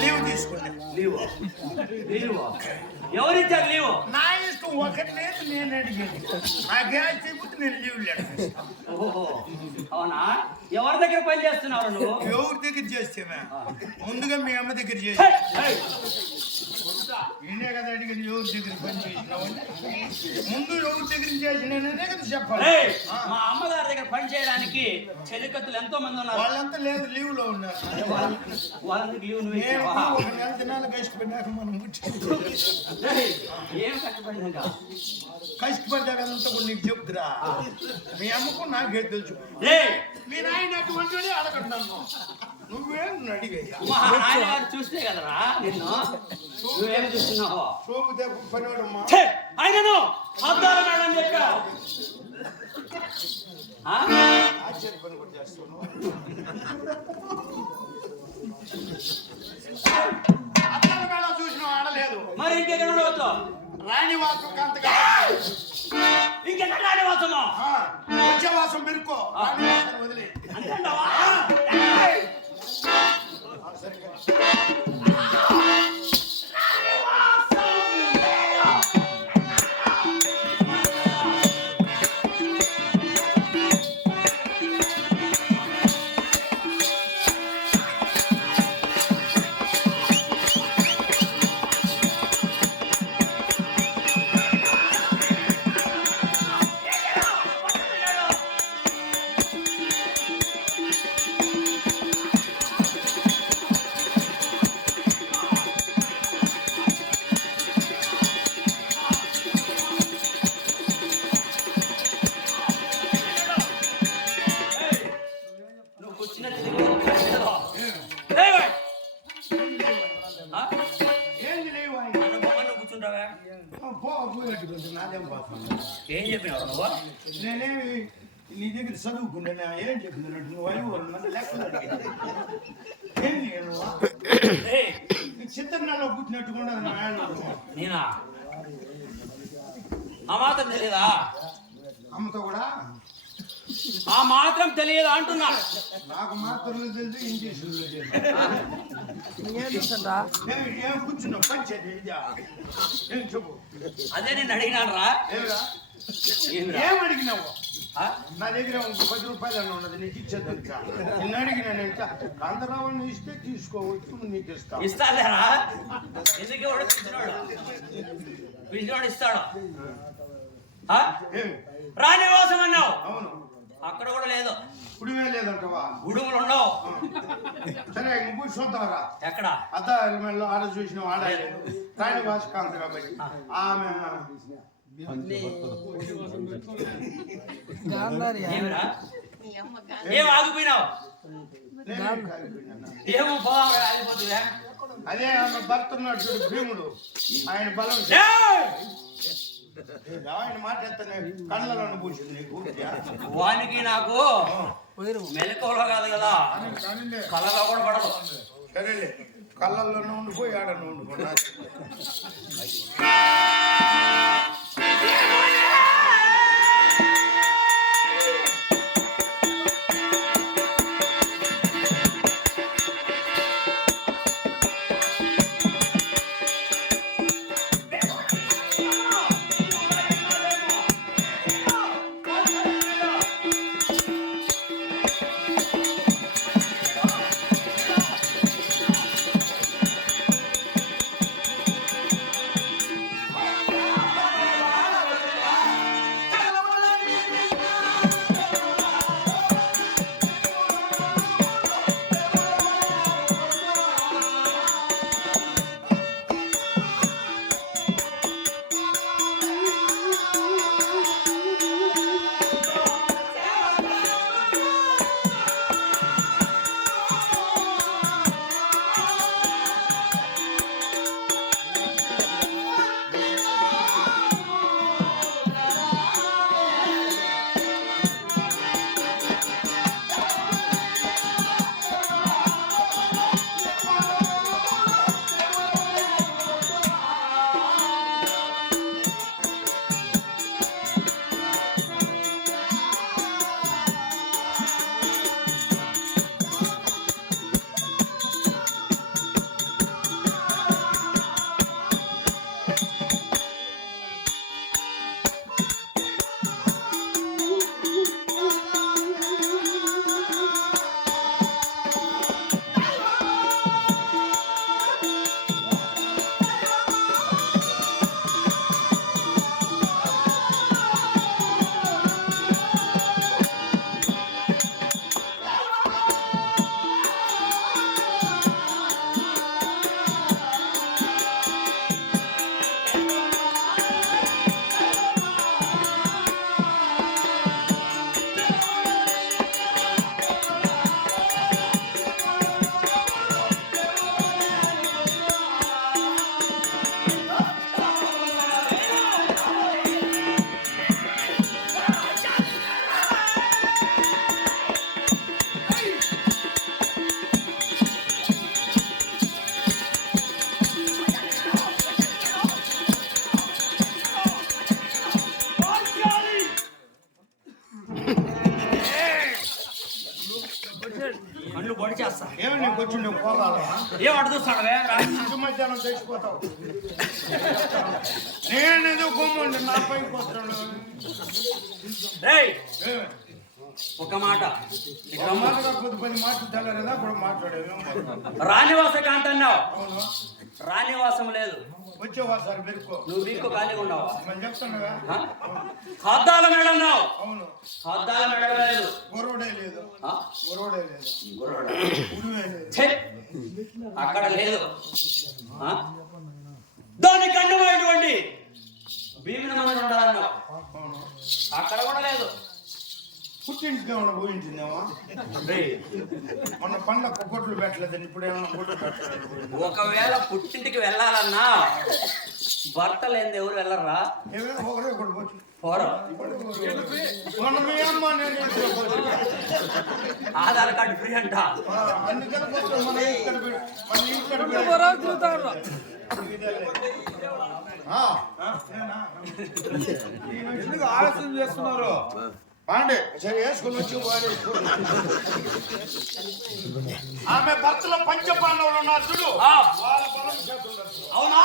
Leave తీసుకోండి. Leave? Leave? ఎవరిచ్చారు leave? నా ఇష్టం ఒకటి లేదు నేను అడిగేది. నా గ్యాస్ తీపుతే నేను లీవ్ లేదు ఓహో. అవునా? ఎవరి దగ్గర పని చేస్తున్నావు నువ్వు? ఎవరి దగ్గర చేస్తేమే ముందుగా మీ అమ్మ దగ్గర చేసి హే. ఈయనే కదా అడిగింది ఎవరి దగ్గర పని చేసినావు అని. ముందు ఎవరి దగ్గర చేసినాననే కదా చెప్పాలి. మా అమ్మగారి దగ్గర పని చేయడానికి చెలికత్తులు ఎంతో మంది ఉన్నారు. వాళ్ళంతా లేదు లీవ్లో ఉన్నారు. వాళ్ళకి లీవ్ నువ్వు? ఒక నెల దినాలు కష్టపడినాక మనం ఏం కష్టపడినాక కష్టపడ్డాకంతా కూడా నీకు చెప్తురా. మీ అమ్మకు నాకే తెలుసు. మీ నాయన అటువంటి అడగండి నువ్వేం నాన్నగారు చూస్తే కదరా నిన్ను. నువ్వేం చూస్తున్నావు? సోపు పనివాడమ్మా. ఆయనను అద్దాల మేడం చెప్పా. ఆ? ఆశ్చర్య పని కూడా చేస్తున్నావు. అర్థాల మేళ చూసిన ఆడలేదు. మరి ఇంకెక్కడ ఉండవచ్చు రాణి వాసం కాంతగా. ఇంకెక్కడ రాని వాసము వచ్చే వాసం పెరుక్కో రాణి వాసం వదిలే. అంతేంటావా? నేనా? ఆ మాత్రం తెలియదా అమ్మతో కూడా? ఆ మాత్రం తెలియదు అంటున్నా. నాకు మాత్రం తెలుసు ఏం చెప్పు? అదే నేను అడిగినాను రా? ఏం అడిగినావు? నా దగ్గర పది రూపాయలు అని ఉన్నది నీకు ఇచ్చేదానిక నిన్ను అడిగినాను ఇంకా కాంతరావుని ఇస్తే తీసుకోవచ్చు నీకు ఇస్తా. ఎందుకు పిలిచినోడు పిలిచినోడు ఇస్తాడు? అన్నావు? అవును. అక్కడ కూడా లేదు. కుడివే లేదంటవా? గుడుములు ఉండవు. సరే ఇంకూ చూద్దాంరా. ఎక్కడ? అద్ద ఆడ చూసిన ఆడలేదు కానీ భాష కాంత కాబట్టి. ఆమె ఏం ఆగిపోయినావు. ఏమో పోదాం ఆగిపోతుందా అదే ఆమె భర్త ఉన్నాడు చూడు భీముడు. ఆయన బలం ఏయ్! ఆయన మాట ఎత్తనే కళ్ళలో పూసింది నీకు వానికి నాకు మెలకువలో కాదు కదా. కళలో కూడా పడదు. సరేలే. కళ్ళల్లోనే ఉండిపోయి ఆడనే ఉండిపోయి పోగలవా ఏం అటు చూస్తాడవే. ఇంటి మధ్యాహ్నం తెచ్చిపోతావు. నేనేదో గుమ్మండి నా రేయ్ ఏ, ఒక మాట. కొద్ది పది మాటలు తెల్లరేదా? అప్పుడు మాట్లాడేది. రాణివాస కాంత అన్నావు అవును. రాణివాసం లేదు. వచ్చేవా సార్ పెరుకో నువ్వు ఖాళీగా ఉండవా మనం మేడ అన్నావు. అవును. హద్దాల మేడ లేదు? లేదు. లేదు. గుర్రాడు. అక్కడ లేదు. ఆ? దానికి అండమైనటువంటి భీమిన మంది ఉండాలన్నావు అవును అక్కడ కూడా లేదు ఏమన్నా పోయించిందేమో రేయ్, మొన్న పండ్ల కొక్కట్లు పెట్టలేదని ఇప్పుడు ఏమన్నా కొట్లు పెట్టలేదు? ఒకవేళ పుట్టింటికి వెళ్ళాలన్నా భర్త లేని ఎవరు వెళ్ళరా? ఒకరే ఒకటి పోచ్చు పోరు. మొన్న మీ అమ్మ నేను ఇంట్లో పోతున్నా. ఆధార్ కార్డు ఫ్రీ అంట. అందుకని పోతాం మన ఇక్కడ మన ఇక్కడ ఆలస్యం చేస్తున్నారు? పాండే సరే వేసుకుని వచ్చి ఆమె భర్తలో పంచపాండవులు ఉన్నారు చూడు. అవునా?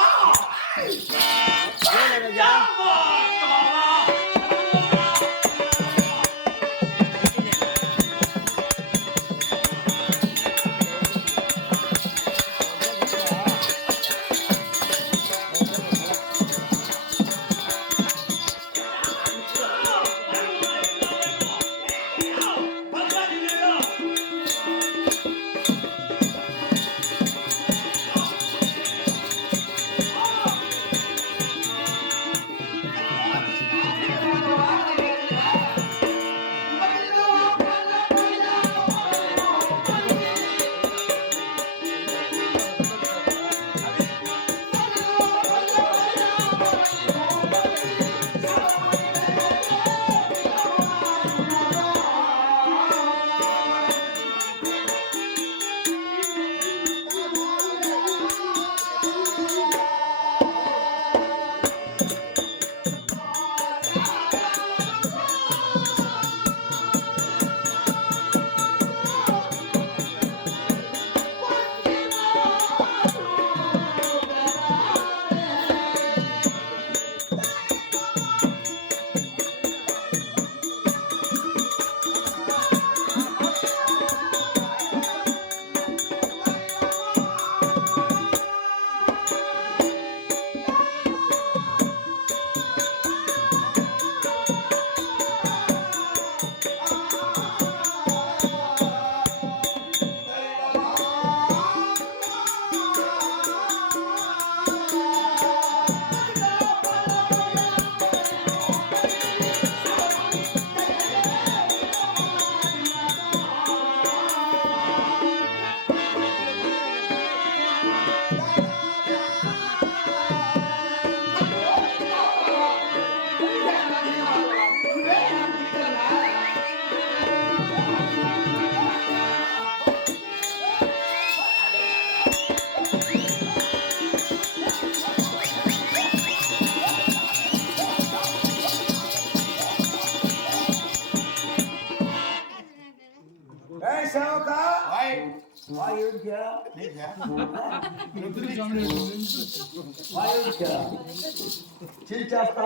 చేస్తా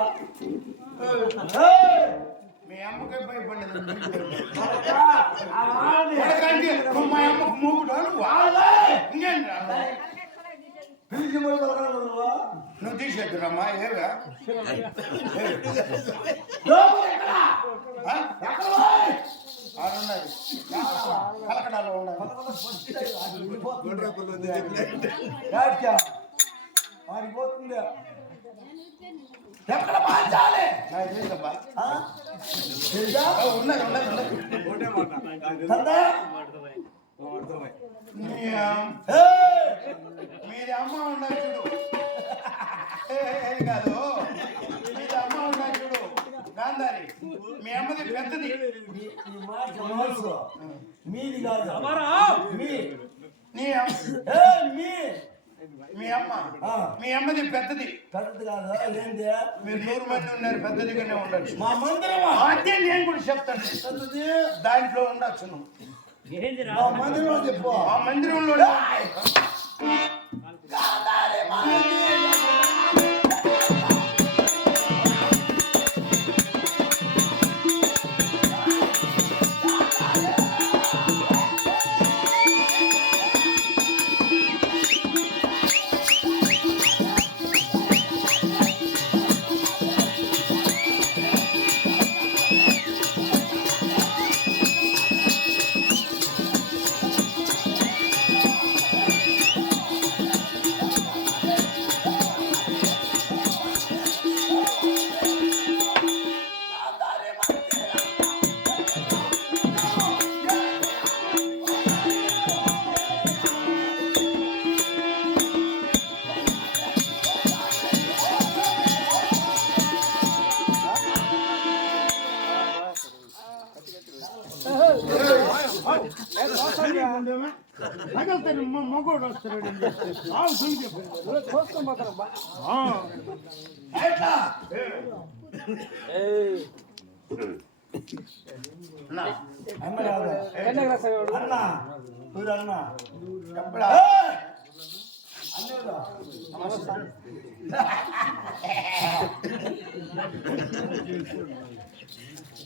మీ అమ్మకే భయపడలేదు. నువ్వు మా అమ్మకు మూగుడు నువ్వు ఇంకేంటి రా? నువ్వు? తీసేద్దురమ్మా ఏవా మారిపోతుంది ఎక్కడ మార్చాలి? ఉన్నది ఉన్నది! మీది అమ్మ ఉన్నది చూడు కాదు. మీది అమ్మ ఉన్నది చూడు గాంధారి మీ అమ్మది పెద్దది. మీది కాదు. మీ నీ మీ మీ అమ్మ. ఆ. మీ అమ్మది పెద్దది. పెద్దది కాదు ఏంది మీరు నూరు మంది ఉన్నారు పెద్దదిగానే ఉండొచ్చు. మా మందిరమా? అదే నేను కూడా చెప్తాను. పెద్దది? దాంట్లో ఉండొచ్చు నువ్వు. ఏందిరా మా మందిరంలో చెప్పు? ఆ మందిరంలో మగోడు వస్తాడు ఎట్లా అన్నా, అన్న కాదు అన్న మీరు అన్న చెప్పడా ఏయ్! అన్నయ్యరా.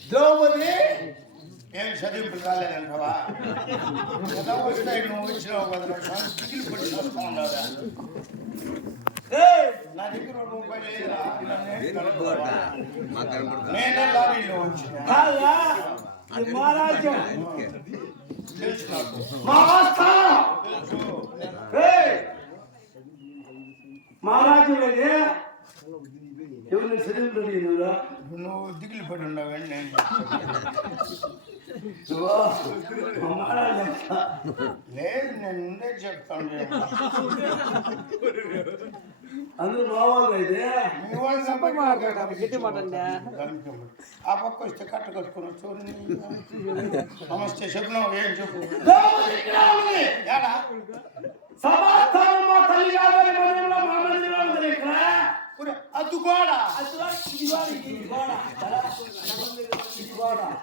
ద్రౌపది ఏం చదివింపులు రాలేదంటావా కదా వస్తాయి నువ్వు వచ్చినావు కదా దిగులు పడి చూస్తా ఉన్నావురా ఏయ్! నా దగ్గర ఒక రూపాయి లేదురా నన్ను కనుక్కోవా? నేనే లారీలో వచ్చిన కాదురా, ఇది మా రాజ్యం తెలుసు నాకు మా ఆస్థానం తెలుసు ఏయ్! మా రాజ్యంలో ఇది ఎవరిని చదువులు లేదురా నువ్వు దిగులు పడి ఉన్నావని నేను మా మహారాజం లేదు నేను ఉండే చెప్తాను అందరూ మా ఆ పక్క వస్తే కట్ట కట్టుకుని చూడండి నమస్తే చెప్పినావు ఏం చెప్పు అద్దు గోడ గోడ కాదు,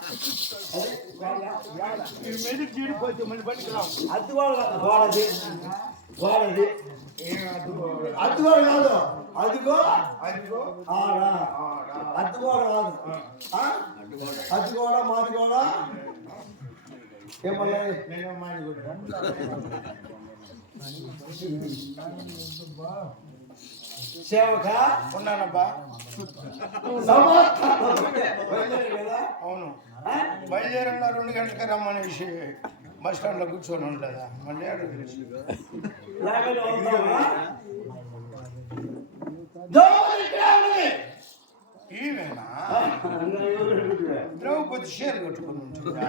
గోడది గోడది ఏం అద్దు గోడ అద్దె గోడ కాదు అదిగో అదిగో ఆడా ఆడా. అద్దె గోడ కాదు ఆ? అద్దె గోడ మాది గోడ ఏమన్నా నేను మాది కూడా సేవక ఉన్నానబ్బా. కదా అవును? బయలుదేరన్నా రెండు గంటలకు రమ్మనేసి బస్ స్టాండ్లో కూర్చొని ఉండదా? మళ్ళీ. ఈమెనా? ద్రౌపది చీర కట్టుకుని ఉంటుందా?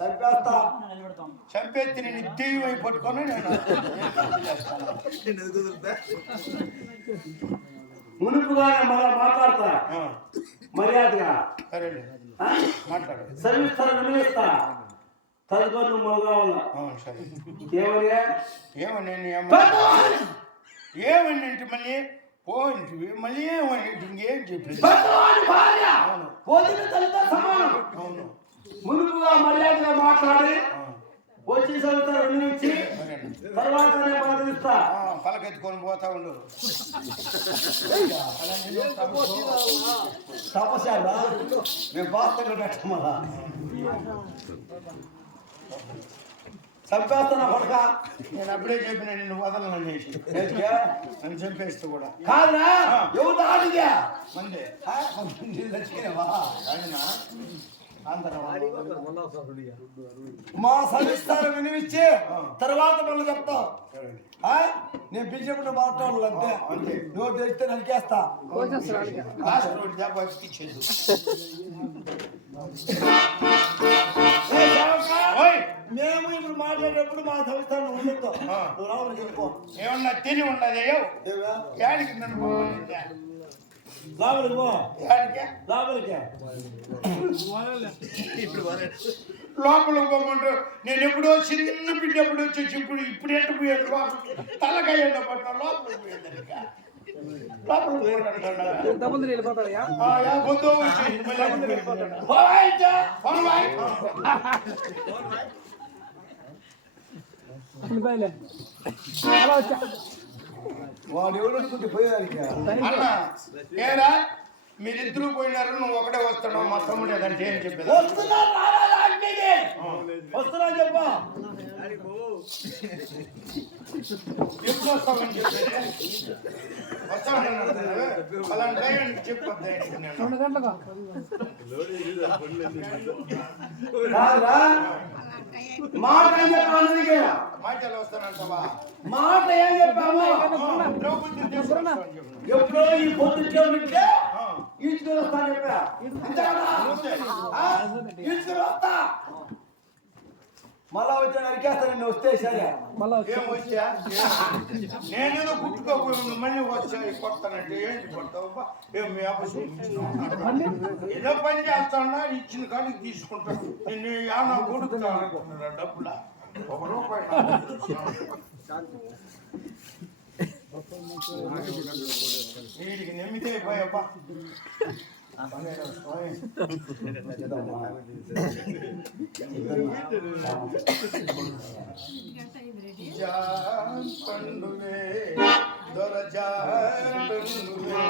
చంపేస్తా చంపేత్తి నేను దెయ్యం పట్టుకొని నేను చేస్తాను. మునుపుగానే మళ్ళా మాట్లాడతా ఆ, మర్యాదగా సరేలే ఆ? మాట్లాడు సర్విస్తాను వినిపిస్తా తదుపరి నువ్వు మళ్ళీ కావాలా అవును సరే ఏమని ఏమని నేను ఏమ- ఏమని అంటే మళ్ళీ పోయింటివి మళ్ళీ ఏమని ఇంకేం చెప్పింది పెద్దవాడి భార్య! అవును. వదిన తల్లితో సమానం. అవును. మునుపుగా మర్యాదగా మాట్లాడి వచ్చి వినిపించి సరేనా? తర్వాత నేను పలకరిస్తా. ఆ, పలకెత్తుకొని పోతా ఉండు. తపశాలా మేము బాగా పెట్టమలా చంపేస్తున్నా కొడక. నేను అప్పుడే చెప్పిన నిన్ను వదలను అనేసి ఏంటికే? నన్ను చంపేస్తూ కూడా. కాదురా ఎవరు దాడిగా? మందే మా సవిస్తారం వినిపించి. తర్వాత మళ్ళీ చెప్తాం. ఆ? నేను పిలిచినప్పుడు మాట్లాడాలి అంతే. నువ్వు తెచ్చితే నరికేస్తా. లాస్ట్ రోడ్ సేవకా, ఓయ్ మేము ఇప్పుడు మాట్లాడే పోయినప్పుడు మా సంస్థను ఉండొద్దు. ఆ. నువ్వు లోపలికి వెళ్ళిపో ఏమన్నా తిని ఉన్నది? ఏవా? యాడికి నన్ను? లోపలికి పో. లోపలికి లోపల పోమంటారు నేను ఎప్పుడో చిన్న బిడ్డ ఎప్పుడు వచ్చేసి ఇప్పుడు ఇప్పుడు ఎట్టు పోయాడు లోపలికి తలకాయ పట్టిన లోపలికి పోయేదానిక లోపలికి పోయాడు వాడు ఎవరు అన్న ఏరా మీరిద్దరూ పోయినారు నువ్వు ఒకటే వస్తున్నావు మా తమ్ముడు ఏదంటే ఏం చెప్పేది? వస్తున్నా రావాలా అంటే వస్తున్నా చెప్పా. ఎప్పుడు వస్తావని చెప్పేది? చెప్పొద్దు కాదురా మాట ఏం చెప్పాము నీకు? మాటలు వస్తానంటావా మాట ఏం చెప్పాము. ఎప్పుడో ఈ పొద్దుకే ఉంటే ఈడ్చుకొని వస్తా చెప్పా? ఈడ్చుకొని వస్తా మళ్ళా వచ్చి నరికేస్తా నిన్ను వస్తే సరే. ఏం వచ్చా? నేనేదో కుట్టుకోపోయి మళ్ళీ వచ్చా కొడతానంటే ఏంటి కొడతావు ఏం మీ ఏదో పని చేస్తానా? ఇచ్చిన కాడికి తీసుకుంటాను. నేను యానా కొడుకుతాను అనుకుంటున్నా డబ్బులా? ఒక రూపాయి వీడికి నెమ్మితే పోయబ్బా జాన్ పండువే దొరజాన్ పండువే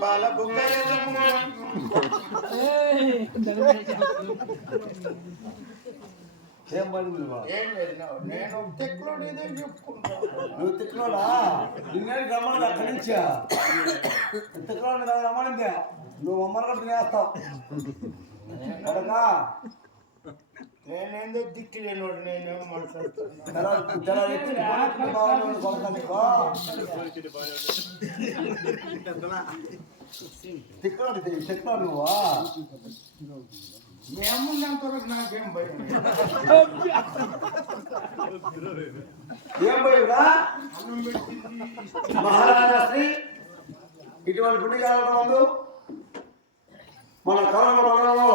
పాల బుగ్గలము ఏం పని నువ్వు ఏం లేదు నేను తెక్కులో ఏదో చెప్పుకుంటాను నువ్వు తిక్కలోడా నిన్నేది రమ్మని అక్కడి నుంచి? తిక్కలో రమ్మనిందే. నువ్వు మమ్మల్ని కూడా తినేస్తావు కనుక నేనేందో దిక్కు లేనోడు నేనేమో మాట్లాడుతున్నా తెల తెల ఎత్తి బాగున్నాడు కొడతానికో తిక్కలోడు తిక్కలో నువ్వు? ఏమున్నంత వరకు నాకేం భయం? ఏం పోయిరా అన్నం పెట్టింది. మహారాజా శ్రీ ఇటువంటి పుణ్యకాలం ముందు మన మండలంలో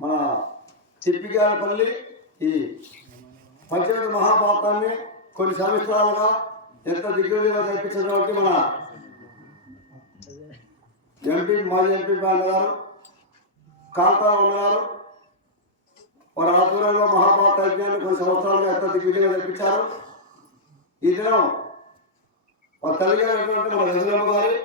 మన చిప్పిగానపల్లి ఈ పంచవేద మహాపాత్రాన్ని కొన్ని సంవత్సరాలుగా ఎంత దిగ్విజయంగా జరిపించినటువంటి మన ఎంపీ మాజీ ఎంపీ గారు కాంతా ఉన్నారు. గారు వారి ఆధ్వర్యంలో మహాభారత యజ్ఞాన్ని కొన్ని సంవత్సరాలుగా ఎంత దిగ్విజయంగా జరిపించారు. ఈ దినం వారు తల్లిగా మన రజనమ్మ గారి